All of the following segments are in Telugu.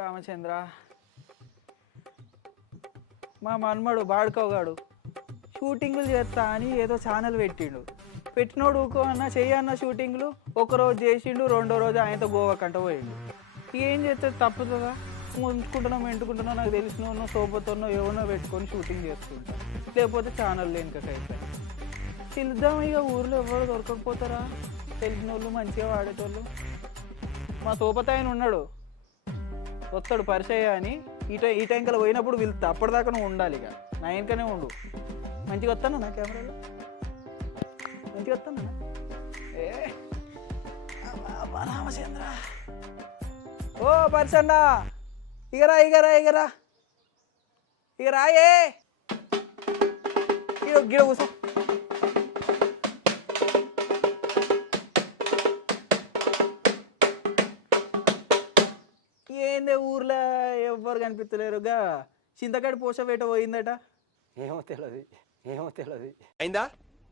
రామచంద్ర మా మన్మడు బాడుకోగాడు షూటింగ్లు చేస్తా అని ఏదో ఛానల్ పెట్టిండు. పెట్టినోడు ఊకో అన్న చెయ్యన్న షూటింగ్లు ఒకరోజు చేసిండు, రెండో రోజు ఆయనతో గోవా కంట పోయిండు. ఏం చేస్తే తప్పుతుందా? ముంచుకుంటున్నాం ఎంటుకుంటున్నాం నాకు తెలిసిన సోపతోనో ఏమనో పెట్టుకొని షూటింగ్ చేసుకుంటా, లేకపోతే ఛానల్ వెనుకకైతే పిలుద్దాం. ఇక ఊర్లో ఎవరు దొరకకపోతారా తెలిసిన వాళ్ళు మంచిగా వాడేటోళ్ళు? మా సోపత ఆయన ఉన్నాడు, వస్తాడు పరిచయ అని. ఈ టైంకల్లా పోయినప్పుడు వెళ్తా, అప్పటిదాకా నువ్వు ఉండాలి. ఇక నా వెనకనే ఉండు. మంచిగా వస్తాను నా కెమెరాలో, మంచిగా వస్తాను. ఏ రామచంద్ర ఓ పరిచన్న ఇగరా ఇగరా ఇగరా ఇక రాయే గిడ కూసో. ఏందే ఊర్లో ఎవ్వరు కనిపిస్తలేరుగా? చింతకాడి పోషవేట పోయిందట. ఏమో తెలియదు. అయిందా?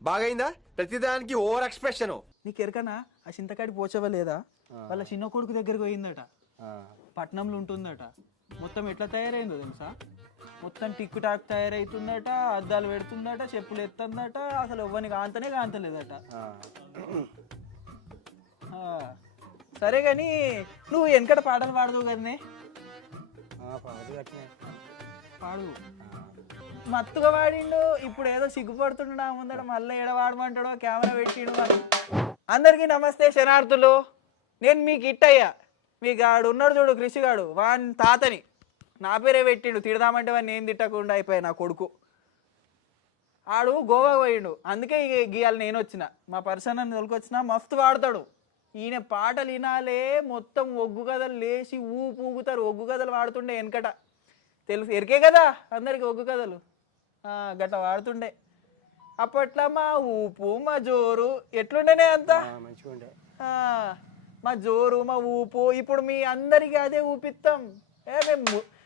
బాగైందా? ప్రతిదానికి ఓవర్ ఎక్స్ప్రెషన్. నీకు ఎరకనా ఆ చింతకాడి పోచవ లేదా? వాళ్ళ చిన్న కొడుకు దగ్గరికి పోయిందట, పట్నంలో ఉంటుందట. మొత్తం ఎట్లా తయారైందో తెలుసా? మొత్తం టిక్ టాక్ తయారైతుందట, అద్దాలు పెడుతుందట, చెప్పులు ఎత్తుందట, అసలు ఎవ్వని కాంతలేదట. సరే కానీ నువ్వు వెనకట పాటలు పాడదు కదనే? పాడు. మత్తుగా వాడిండు, ఇప్పుడు ఏదో సిగ్గుపడుతుండ ముందట మళ్ళీ ఎడవాడమంటాడో కెమెరా పెట్టిండు. అందరికీ నమస్తే శనార్థులు, నేను మీకు ఇట్టయ్యా. మీకు ఆడు ఉన్నాడు చూడు కృషిగాడు, వాని తాతని నా పేరే పెట్టిండు. తిడదామంటే వాడిని నేను తిట్టకుండా అయిపోయా నా కొడుకు. ఆడు గోవా పోయిండు, అందుకే గీయాలి నేను వచ్చిన. మా పర్సన్ అని తొలికొచ్చిన, మస్తు వాడతాడు ఈయన. పాటలు వినాలే, మొత్తం ఒగ్గు కథలు లేచి ఊపుతారు. ఒగ్గు కథలు వాడుతుండే వెనకట, తెలుసు ఎరికే కదా అందరికి ఒగ్గు కథలు. గట్లా వాడుతుండే అప్పట్లో. మా ఊపు మా జోరు ఎట్లుండేనే అంతా మంచిగా. మా జోరు మా ఊపు ఇప్పుడు మీ అందరికి అదే ఊపిస్తాం.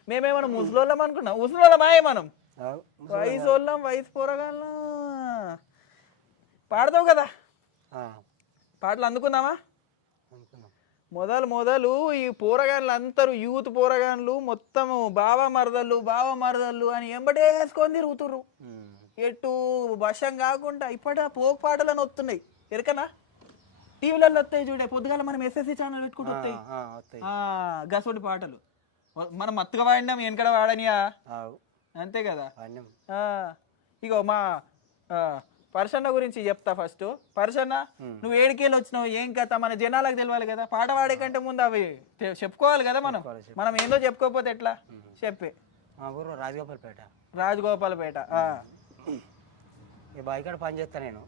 మేమేమన్నా ముసలోళ్ళం అనుకున్నాం? ముసలోళ్ళమాయే మనం, వయసు వాళ్ళం, వయసు పోరగాళ్ళం. పాడతావు కదా, పాటలు అందుకుందామా? మొదలు ఈ పోరగాన్లు అందరూ యూత్ పోరగాన్లు మొత్తము బావ మరదళ్ళు అని ఎంబడే వేసుకొని తిరుగుతుర్రు. ఎటు వశం కాకుండా ఇప్పటి పోక్ పాటలను వస్తున్నాయి ఎరకనా? టీవీలలో వస్తాయి చూడే, పొద్దుగాల మనం ఎస్ఎస్సి ఛానల్ పెట్టుకుంటూ వస్తాయి గసోటి పాటలు. మనం మత్తుగా వాడినాం, వెనకడ వాడనియా? అంతే కదా. ఇగో మా పర్సన్న గురించి చెప్తా ఫస్ట్. పర్సన్న, నువ్వు ఏడికేళ్ళు వచ్చినావు, ఏం కథ మన జనాలకు తెలియాలి కదా. పాట పాడే కంటే ముందు అవి చెప్పుకోవాలి కదా. మనం ఏందో చెప్పుకోకపోతే ఎట్లా? చెప్పే. రాజగోపాల్పేట. బాయికాడ పని చేస్తా నేను.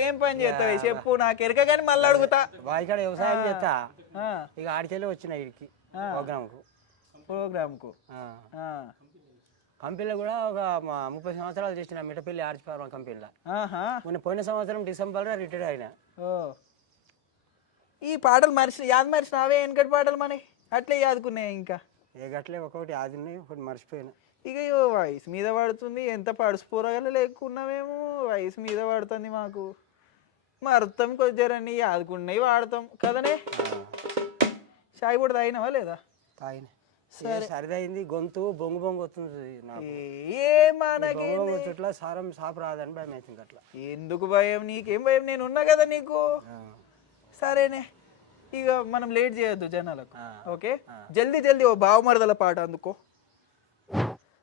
ఏం పని చేస్తావు చెప్పు, నాకు ఎరక కానీ మళ్ళీ అడుగుతా. బాయికాడ వ్యవసాయం చేస్తా. ఇక ఆడికెళ్ళి వచ్చిన ఇడికి ప్రోగ్రామ్ కు. కంపెనీలో కూడా ఒక 30 సంవత్సరాలు చేసిన మిఠపల్లి ఆర్చిపారం కంపెనీలో. మొన్న పోయిన సంవత్సరం డిసెంబర్లో రిటైర్డ్ అయినా. ఈ పాటలు మరిచినావే వెనకటి పాటలు మనకి అట్లే యాదుకున్నాయి. ఇంకా ఏ గట్లే ఒకటి ఆదిన్నాయి, ఒకటి మర్చిపోయినా. ఇక వయసు మీద పడుతుంది, ఎంత పడుచుపోరగల లేకున్నామేమో. వయసు మీద పడుతుంది మాకు, మరుతాం కొద్దిరని యాదుకున్నాయి వాడతాం కదనే. చాయ్ కూడా తాగినావా లేదా? తాగిన. సరిదైంది, గొంతు బొంగు వస్తుంది. చుట్ల సారం సాపు రాదని భయం అవుతుంది. అట్లా ఎందుకు భయం? నీకేం భయం? నేను ఉన్నా కదా నీకు. సరేనే, ఇక మనం లేట్ చేయొద్దు జనాలకు. ఓకే, జల్దీ ఓ బావమరదల పాట అందుకో.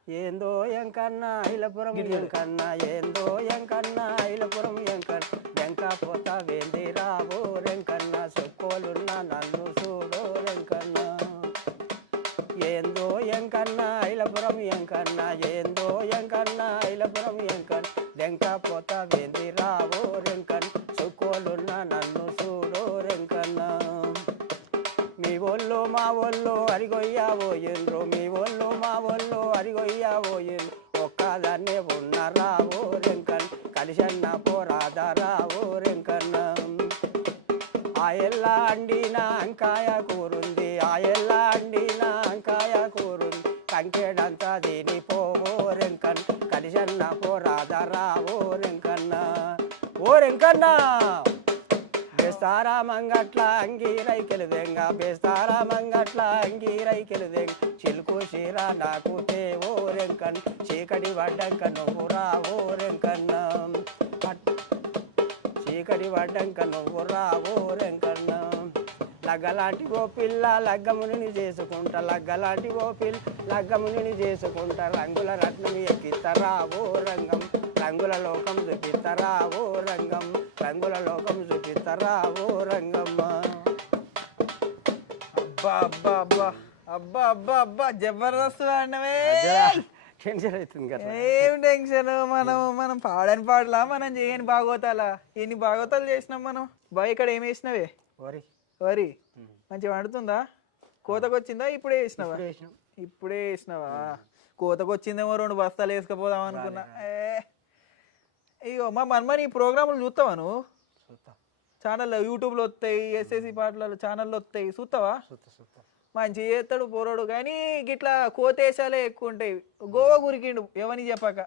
ఏందో ఎంకన్నా ఐలపురం ఎంకన్నా, ఏందో ఎంకన్నా ఐలపురం ఎంకన్నా, వెంక పోతా వేంది రావో రెంకన్నా, సొక్కోలున్నా నన్ను చూడో రెంకన్నా. ఏందో ఎంకన్నా ఐలపురం ఎంకన్నా, ఏందో ఎంకన్నా ఐలపురం ఎంకన్నా, వెంక పోతా వేంది రావో రెంకన్నా, సొక్కోలున్నా నన్ను చూడో రెంకన్నా. మీ ఒళ్ళు మా ఒళ్ళు అరిగొయ్యావో ఎండ్రో, మీ ఒళ్ళు మా ఒళ్ళు అరిగొయ్యావో ఎండ్రు, ఒక్కదాన్నే ఉన్నారావో రెంకన్, కలిసన్న పోరాదా రావో రెంకన్న. ఆయెల్లా అండిన అంకాయ కూరుంది, ఆయెల్లా అండిన అంకాయ కూరుంది, కంకెడంతా దీని పోవో రెంకన్, కలిసన్న పోరాదా రావో రెంకన్న. ఓ రెంకన్నా బేస్తారా మంగట్ల అంగీరైకెలు దెంగ బేస్తారా మంగట్ల అంగీరైకెలు దెంగ చిలుకు చీర నాకు తే ఓ రెంకన్ చీకటి పడ్డంక నువ్వు రా ఓ రెంకన్న చీకటి పడ్డంక నువ్వు రా ఓ రెంకన్న లగ్గలాంటి ఓ పిల్ల లగ్గముని చేసుకుంటా లగ్గలాంటి ఓ పిల్ల లగ్గముని చేసుకుంటా రంగుల రత్నం ఎక్కిత్తరా ఓ రంగం రంగుల లోకం చూపిత్తరా ఓ రంగం రంగుల లోకం చూపిత్తరా ఓ రంగమ్మ. అబ్బా అబ్బా అబ్బా అబ్బా అబ్బా అబ్బా జబర్దస్త్ వాడినవే. టెన్షన్ అవుతుంది కదా. ఏం టెన్షన్, మనం పాడని పాడలా, మనం చేయని బాగోతాలా. ఎన్ని బాగోతాలు చేసినాం మనం. బాయ్ ఇక్కడ ఏం వేసినవే? వరి వరి మంచిగా వండుతుందా? కోతకు వచ్చిందా? ఇప్పుడే వేసినావా? వేసినాం. ఇప్పుడే వేసినావా? కోతకు వచ్చిందేమో 2 బస్తాలు వేసుకపోదాం అనుకున్నా. అయ్యో మా మన్మని ఈ ప్రోగ్రాములు చూస్తావా నువ్వు? ఛానల్లో యూట్యూబ్లో వస్తాయి, ఎస్ఎస్సి పాటలలో ఛానల్లో వస్తాయి, చూస్తావా? మంచి చేస్తాడు పోరాడు, కానీ గిట్లా కోతేశాలే ఎక్కువ ఉంటాయి. గోవా గురికిండు ఎవని చెప్పాక.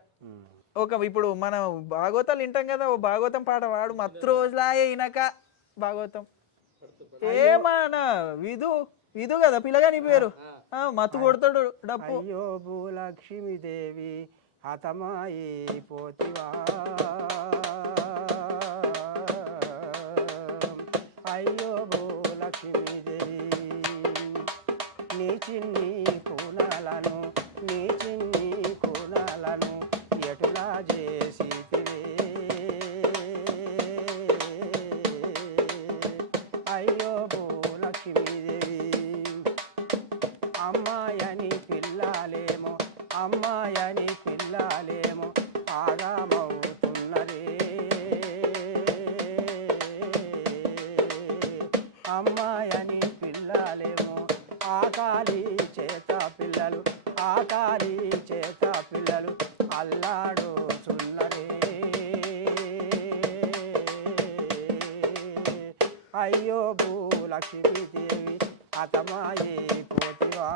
ఇప్పుడు మనం భాగవతాలు వింటాం కదా, ఓ భాగవతం పాట వాడు మత్తు రోజులాయే ఇనక భాగవతం. ఏమన్నా విధు కదా పిల్లగాని పేరు, మత్తు కొడతాడు డప్పు. అయ్యో భూలక్ష్మీదేవి హతమాయి పోతివా అయ్యో భూలక్ష్మీదేవి నీ చిన్ని కూనాలను నీ చిన్ని కూనాలను ఎటులా చేసి అయ్యో భూలక్ష్మీదేవి అమ్మాయని పిల్లాలేమో అమ్మాయని పిల్లాలేమో ఆగామవుతున్నదే అమ్మాయని పిల్లాలేమో ఆకాలి చేత పిల్లలు ఆకాలి చేత పిల్లలు అల్లాడుచున్నరే అయ్యో భూలక్ష్మీదేవి హతమాయే పోతివా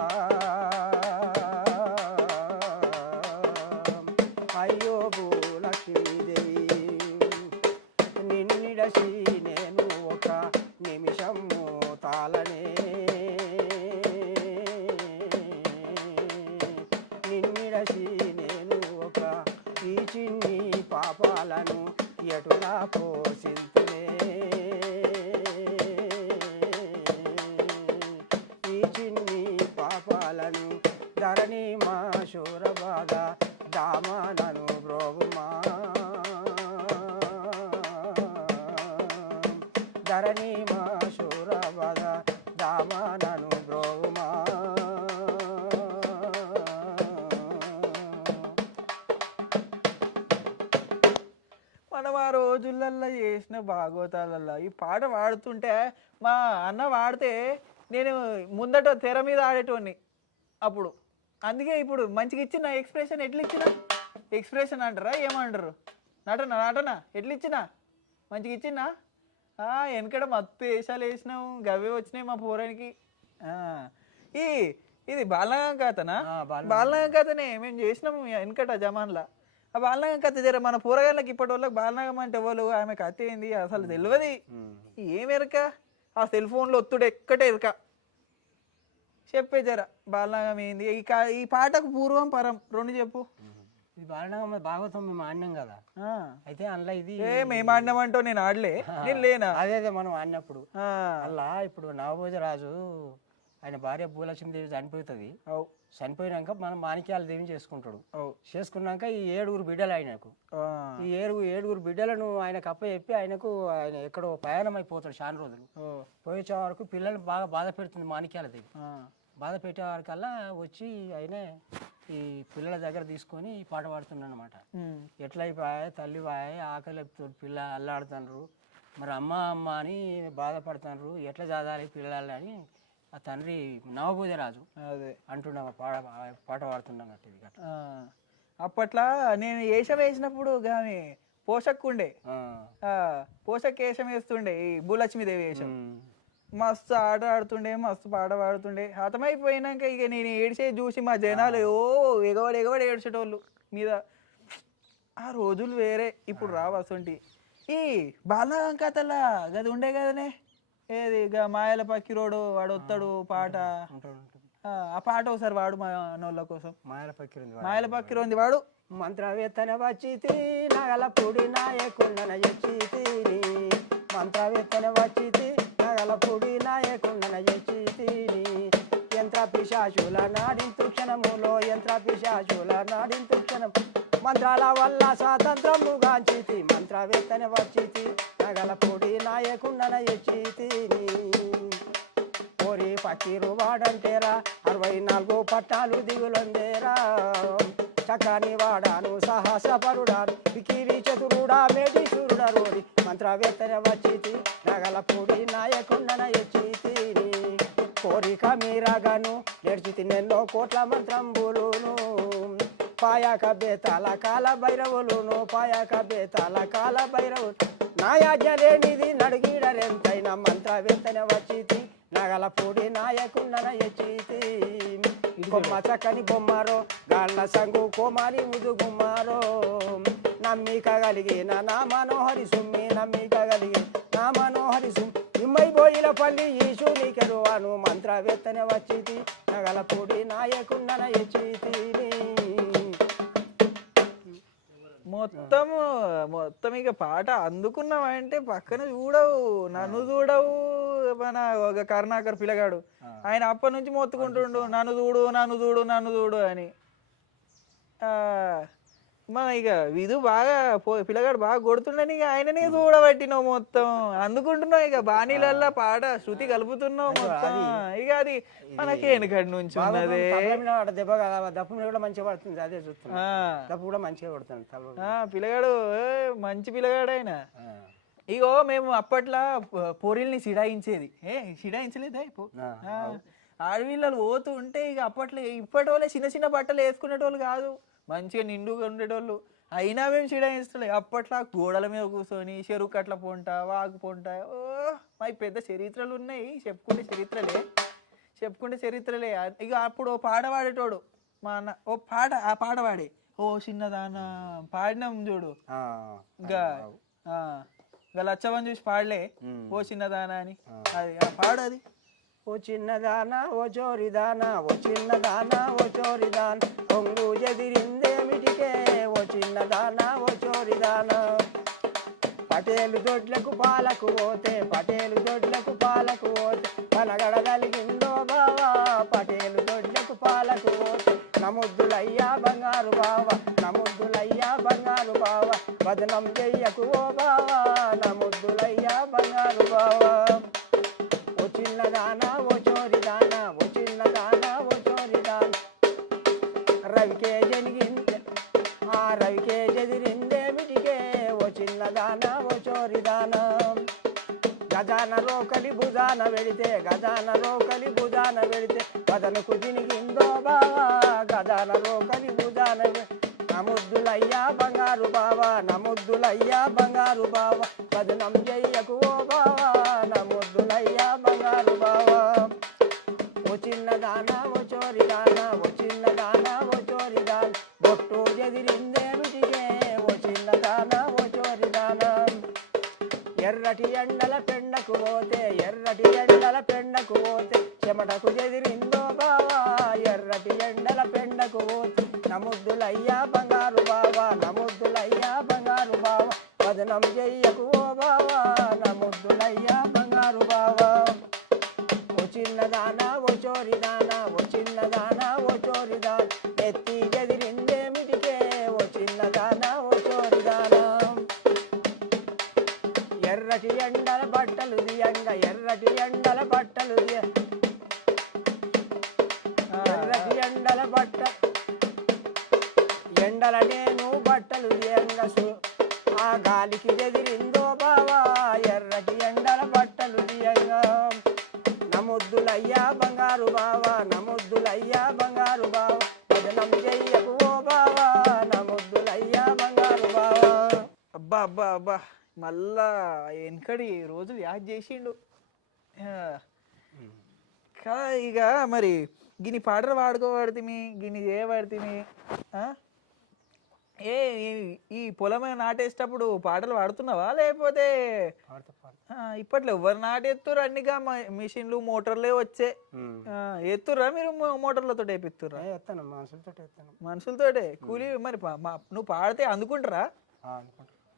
అయ్యో భూలక్ష్మీదేవి నిన్నిడసి నేను ఒక నిమిషము తాళనే నిన్నిడసి నేను ఒక ఈ చిన్ని పాపాలను ఎటులా పోషింతునే ఈ చిన్ని పాపాలను ధరణి మా శూరబాధ దామానను బ్రోగుమా ధరణి మా శూరబాధ దామానను బ్రోగుమా మనం ఆ రోజులల్లో చేసిన భాగవతాలల్లో ఈ పాట పాడుతుంటే మా అన్న వాడితే నేను ముందట తెర మీద ఆడేటోడిని అప్పుడు. అందుకే ఇప్పుడు మంచిగా ఇచ్చిన ఎక్స్ప్రెషన్ ఎట్లా ఇచ్చిన ఎక్స్ప్రెషన్ అంటారా ఏమంటారు, నటన ఎట్లా ఇచ్చినా మంచిగా ఇచ్చినా. వెనకడ మత్తు వేషాలు వేసినాం, గవే వచ్చినాయి మా పోరానికి. ఇది బాలనాగం కథనా? బాలనాగం కథనే మేము చేసినాము వెనకట జమాన్లా. ఆ బాలనాగం కథ జర మన పూరగాళ్ళకి ఇప్పటి వాళ్ళకి బాలనాగం అంటే వాళ్ళు ఆమె కథ ఏంది అసలు తెలియదు. ఏం ఎరక ఆ సెల్ ఫోన్లో ఒత్తుడు ఎక్కటే ఎరక. చెప్పే జర బాలనాగం ఏంది, ఈ పాటకు పూర్వం పరం 2 చెప్పు. ఇది బాలనాగం భాగవతం మేము ఆడినాం కదా, అయితే అందులో ఇది మేము ఆడినామంటో నేను ఆడలే, నేను లేనా? అదే మనం ఆడినప్పుడు అలా ఇప్పుడు నవభోజరాజు ఆయన భార్య భూలక్ష్మీదేవి చనిపోతుంది. చనిపోయినాక మనం మాణిక్యాల దేవిని చేసుకుంటాడు. చేసుకున్నాక ఈ 7 బిడ్డలు ఆయనకు. ఈ 7 బిడ్డలను ఆయనకు అప్పచెప్పి ఆయన ఎక్కడో ప్రయాణం అయిపోతాడు చాలా రోజులు. పోయే వరకు పిల్లల్ని బాగా బాధ పెడుతుంది మాణిక్యాల దేవి. బాధ పెట్టే వరకల్లా వచ్చి ఆయన ఈ పిల్లల దగ్గర తీసుకొని ఈ పాట పాడుతున్నాడు అనమాట. ఎట్లా అయిపోయాయి తల్లి వాయి ఆకలి పిల్ల అల్లాడుతున్నారు, మరి అమ్మ అని బాధపడుతున్నారు, ఎట్లా చదవాలి పిల్లలు అని ఆ తండ్రి నవభోజరాజు అదే అంటున్నా పాట పాడుతున్నట్టు. ఇది అప్పట్లో నేను వేషం వేసినప్పుడు కానీ పోషక్కుండే, పోషక్ వేషం వేస్తుండే ఈ భూలక్ష్మీదేవి వేషం. మస్తు ఆట ఆడుతుండే, మస్తు పాట పాడుతుండే. హతమైపోయినాక ఇక నేను ఏడిసే చూసి మా జనాలు ఎగవాడు ఏడ్చేటోళ్ళు మీద. ఆ రోజులు వేరే, ఇప్పుడు రావు అసంటి. ఈ బాలనాగం కథలా గది ఉండే కదనే ఏది ఇక మాయల పక్కిరోడు వాడు వస్తాడు పాట ఆ పాట ఒకసారి వాడు మా నోళ్ళ కోసం. మాయల పక్కిరింది మాయల పక్కిరోంది వాడు. మంత్రవేత్తన వచ్చితి నగల పొడి నాయకుండన ఎచ్చితిని మంత్రవేత్తన వచ్చితి నగల పొడి నాయకుండన ఎచ్చితిని యంత్ర పిశాచుల నాడింతు క్షణములో యంత్ర పిశాచుల నాడింతు క్షణం మంత్రాల వల్ల స్వాతంత్రము గాంచితి మంత్రవేత్తన వచ్చితి నగల పొడి నాయకుండన ఎచ్చితిని కోరి పకీరు వాడంటేరా 64 పట్టాలు దిగులొందేరా చక్కని వాడాను సాహసపరుడాను పికిరి చతురుడా మేటి సూరుడా రోడి మంత్రవేత్తన వచ్చితి నగల పొడి నాయకుండన ఎచ్చితిని కోరిక మీరాగాను నేర్చితి నెన్నో కోట్ల మంత్రంబులును పాయాక బేతాల కాల భైరవులును పాయాక బేతాల కాల భైరవులు నాయాజ్ఞలేనిది నడిగిడరెంతైనా మంత్రవేత్తన వచ్చితి నగల పొడి నాయకుండన ఎచ్చితి బొమ్మ చక్కని బొమ్మరో గాళ్ళ సంగు కోమారి ముదుగుమ్మారో నమ్మిక కలిగిన నా మనోహరి సుమ్మి నమ్మిక కలిగిన నా మనోహరి సుమ్మి ఇమ్మై బోయిల పల్లి ఈశుని కెరువాను మంత్రవేత్తన వచ్చితి నగల పొడి నాయకుండన ఎచ్చితిని మొత్తం ఇక పాట అందుకున్నావంటే పక్కన చూడవు నన్ను చూడవు. మన ఒక కరుణాకర్ పిల్లగాడు ఆయన అప్పటి నుంచి మొత్తుకుంటుండు నన్ను చూడు నన్ను చూడు నన్ను చూడు అని. మన ఇక విధు బాగా పిల్లగాడు బాగా కొడుతుండని ఇక ఆయననే చూడబట్టినావు మొత్తం అందుకుంటున్నావు. ఇక బాణీలల్లా పాట శృతి కలుపుతున్నావు మొత్తం. ఇక అది మనకి వెనకటి నుంచి ఉన్నదే దెబ్బ దప్పు కూడా మంచిగా పడుతుంది అదే చూస్తున్నా దప్పు కూడా మంచిగా పడుతుంది పిల్లగాడు మంచి పిల్లగాడు ఆయన. ఇగో మేము అప్పట్లో పొరిల్ని సిడాయించేది సిడాయించలేదా ఆడవిల్లలు పోతూ ఉంటే ఇక అప్పట్లో ఇప్పటి వాళ్ళే చిన్న చిన్న బట్టలు వేసుకునేటోళ్ళు కాదు మంచిగా నిండుగా ఉండేటోళ్ళు. అయినా మేము సిడాయిస్తలే అప్పట్లో గోడల మీద కూర్చొని చెరువు కట్ల పొంట వాగు పొంట మా పెద్ద చరిత్రలు ఉన్నాయి చెప్పుకుంటే చరిత్రలే. ఇక అప్పుడు ఓ పాట పాడేటోడు మా అన్న ఓ పాట ఆ పాట పాడే ఓ చిన్నదాన పాడినాం చూడు ఇంకా లచ్చవని చూసి పాడలే ఓ చిన్నదానా అని అది పాడు అది. ఓ చిన్నదానా ఓ చోరిదానా ఓ చిన్నదానా ఓ చోరిదానా కొంగు ఎదిరిందేమిటికే ఓ చిన్నదానా ఓ చోరిదానా పటేలు దొడ్లకు పాలకు పోతే పటేలు దొడ్లకు పాలకు పోతే పనగడ కలిగిందో బావా పటేలు దొడ్లకు పాలకు పోతే నముద్దులయ్యా బంగారు బావ నముద్దులయ్యా బంగారు బావ బదనం చెయ్యకు ఓ బావా నముద్దులయ్యా బంగారు బావా ఓ చిన్నదానా ఓ చోరిదానా ఓ చిన్నదానా ఓ చోరిదానా రవికే జనిగిందే ఆ రవికే జదిరిందేమిటికే ఓ చిన్నదానా ఓ చోరిదానా గజాన రోకలి భుజాన వెడితే గజాన రోకలి భుజాన వెడితే గదనకు దినిగిందో బావా గజాన రోకలి భుజాన నముద్దులయ్యా బంగారు బావా నముద్దులయ్యా బంగారు బావా బదనం చెయ్యకు ఓ బావా నముద్దులయ్యా బంగారు బావా ఓ చిన్నదానా ఓ చోరిదానా ఓ చిన్నదానా ఓ చోరిదానా బొట్టు ఎదిరిందేమిటికే ఓ చిన్నదానా ఓ చోరిదానా ఎర్రటి ఎండల పెండకు పోతే ఎర్రటి ఎండల పెండకు పోతే చెమటకు ఎదిరిందో బావా ఎర్రటి ఎండల పెండకు పోతే నముద్దులయ్యా బంగారు బావా నముద్దులయ్యా బంగారు బావా వదనం చెయ్యకు ఓ బావా నముద్దులయ్యా బంగారు బావా ఓ చిన్నదానా ఓ చోరిదానా ఓ చిన్నదానా ఓ చోరిదానా ఎత్తి ఎదిరిందేమిటికే ఓ చిన్నదానా ఓ చోరిదానా ఎర్రటి ఎండల బట్టలు దియంగా ఎర్రటి ఎండల బట్టలు ఎర్రటి ఎండల బట్ట ఎండల నేను బట్టలు దియంగా ఆ గాలికి ఎదిరిందో బావా ఎర్రటి ఎండల బట్టలు దియంగా నముద్దులయ్యా బంగారు బావా నముద్దులయ్యా బంగారు బావా భజనం చెయ్యకు ఓ బావా నముద్దులయ్యా బంగారు బావా. అబ్బా అబ్బా అబ్బా మళ్ళా వెనకడి రోజులు యాద్ చేసిండు కదా. ఇక మరి గిని పాటలు పాడుకోబడితే గిని చేయబడితే ఈ పొలమైన నాటేసేటప్పుడు పాటలు పాడుతున్నావా లేకపోతే ఇప్పట్లో ఎవరు నాటెత్తురు అన్నిగా మిషన్లు మోటార్లే వచ్చే ఎత్తుర్రా మీరు మోటార్లతో వేపిస్తుర్రా? ఎత్తాను మనుషులతో ఎత్తాను. మనుషులతోటే కూలీ మరి నువ్వు పాడితే అందుకుంటారా?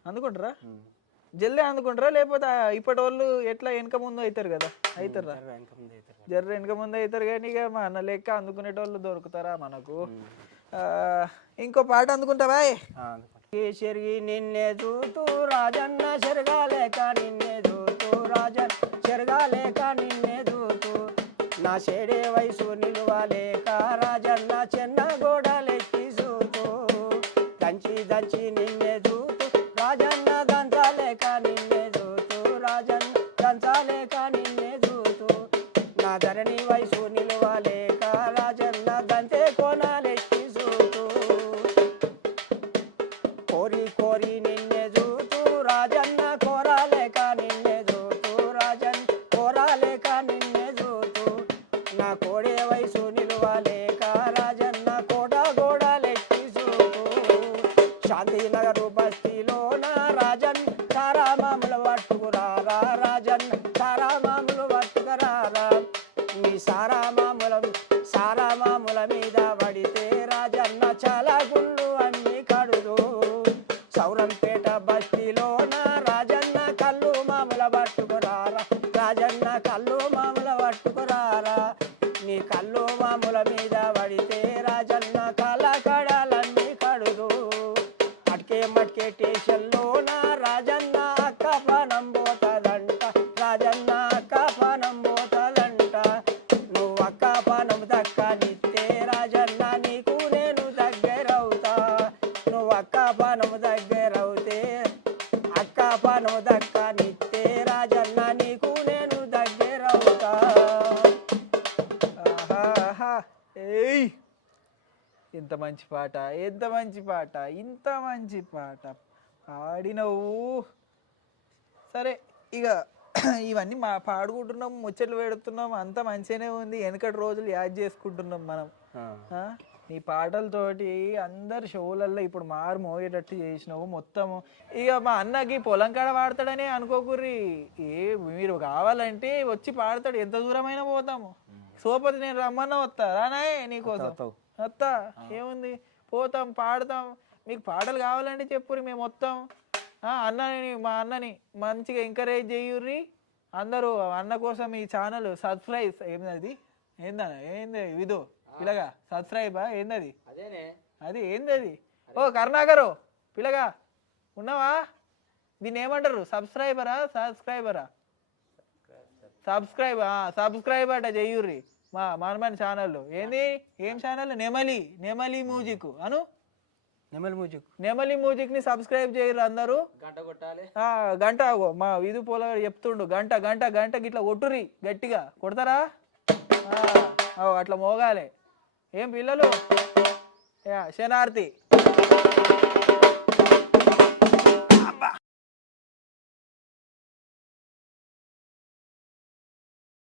అందుకుంటారా? జల్దే అందుకుంటారా లేకపోతే ఇప్పటి వాళ్ళు ఎట్లా వెనక ముందు అవుతారు కదా? అవుతారా? జర్ర వెనక ముందు అవుతారు కానీ ఇక మన లెక్క అందుకునేటోళ్ళు దొరుకుతారా మనకు? ఇంకో పాట అందుకుంటావా? చెరిగి నిన్నే చూతూ రాజన్న చెరగాలేక నిన్నే చూతూ రాజన్ చెరగాలేక నిన్నే చూతూ నా చెడే వయసు నిలువలేక రాజన్న చెన్న గోడలెక్కి చూతూ దంచి దంచి నిన్నే చూతూ రాజన్న దంచాలేక నిన్నే చూతూ రాజన్న దంచాలేక నిన్నే చూతూ నా ధరణి వయసు నిలువలేక రాజన్న దంతే కోనాలెక్కి చూతూ కోరి కోరి నిన్నే చూతూ రాజన్న కోరాలేక నిన్నే చూతూ రాజన్ కోరాలేక నిన్నే చూతూ నా కోడే వయసు నిలువలేక రాజన్న కోట గోడలెక్కి చూతూ శాంతినగరు బస్తీలోన రాజన్ సారామాములు పట్టుకురారా రాజన్ సారామాములు పట్టుకురారా నీ సారామాముల మీద పడితే రాజన్న చాలా గుళ్ళు అన్ని కడుదు సౌరంపేట బస్తీలోన రాజన్న కళ్ళు మామూల పట్టుకురారా రాజన్న కళ్ళు మామూల పట్టుకురారా నీ కళ్ళు మామూల మీద పడితే రాజన్న కళాకడాలన్నీ కడుదు అట్కే మట్కే స్టేషన్లోన రాజన్న అక్క పానం పోతదంట రాజన్న అక్క పానం పోతదంట నువ్వు అక్క పానం దక్కనిస్తే రాజన్న నీకు నేను దగ్గరవుతా నువ్వు అక్క పానం దగ్గరవుతే అక్క పానం దక్కనిస్తే రాజన్న నీకు నేను దగ్గరవుతా. ఆహాహా. ఏయ్ ఎంత మంచి పాట, ఎంత మంచి పాట, ఇంత మంచి పాట పాడినవు. సరే ఇక ఇవన్నీ పాడుకుంటున్నాం, ముచ్చట్లు పెడుతున్నాం, అంత మంచిగానే ఉంది. వెనకటి రోజులు యాద్ చేసుకుంటున్నాం మనం. నీ పాటలతోటి అందరు షోలల్లో ఇప్పుడు మారు మోగేటట్టు చేసినావు మొత్తము. ఇక మా అన్నకి పొలం కాడ పాడతాడనే అనుకోకుర్రి. మీరు కావాలంటే వచ్చి పాడతాడు, ఎంత దూరమైనా పోతాము. సోపతి నేను రమ్మన్నా వస్తా రానాయే నీకోసం వస్తా, ఏముంది పోతాం పాడతాం. మీకు పాటలు కావాలంటే చెప్పుర్రి మేము వస్తాం. అన్నని మా అన్నని మంచిగా ఎంకరేజ్ చేయుర్రి అందరూ. అన్న కోసం ఈ ఛానల్ సబ్స్క్రైబ్ ఏంది ఏంది విధో పిల్లగా సబ్స్క్రైబా ఏందది? అది ఏంది? ఓ కరుణాకరు పిల్లగా ఉన్నావా? దీన్ని ఏమంటారు? సబ్స్క్రైబరా సబ్స్క్రైబరా? సబ్స్క్రైబ్ అట చెయ్యుర్రి మా మన ఛానల్లో. ఏంది ఏం ఛానల్? నెమలి మ్యూజిక్ అను. నెమలి మ్యూజిక్ ని సబ్స్క్రైబ్ చేయరు అందరూ. గంట కొట్టాలి. గంట మా వీధి పోల చెప్తుండు, గంట గంట గంట గిట్లా కొట్టుర్రి గట్టిగా కొడతారా? అట్లా మోగాలి. ఏం పిల్లలు శనార్థి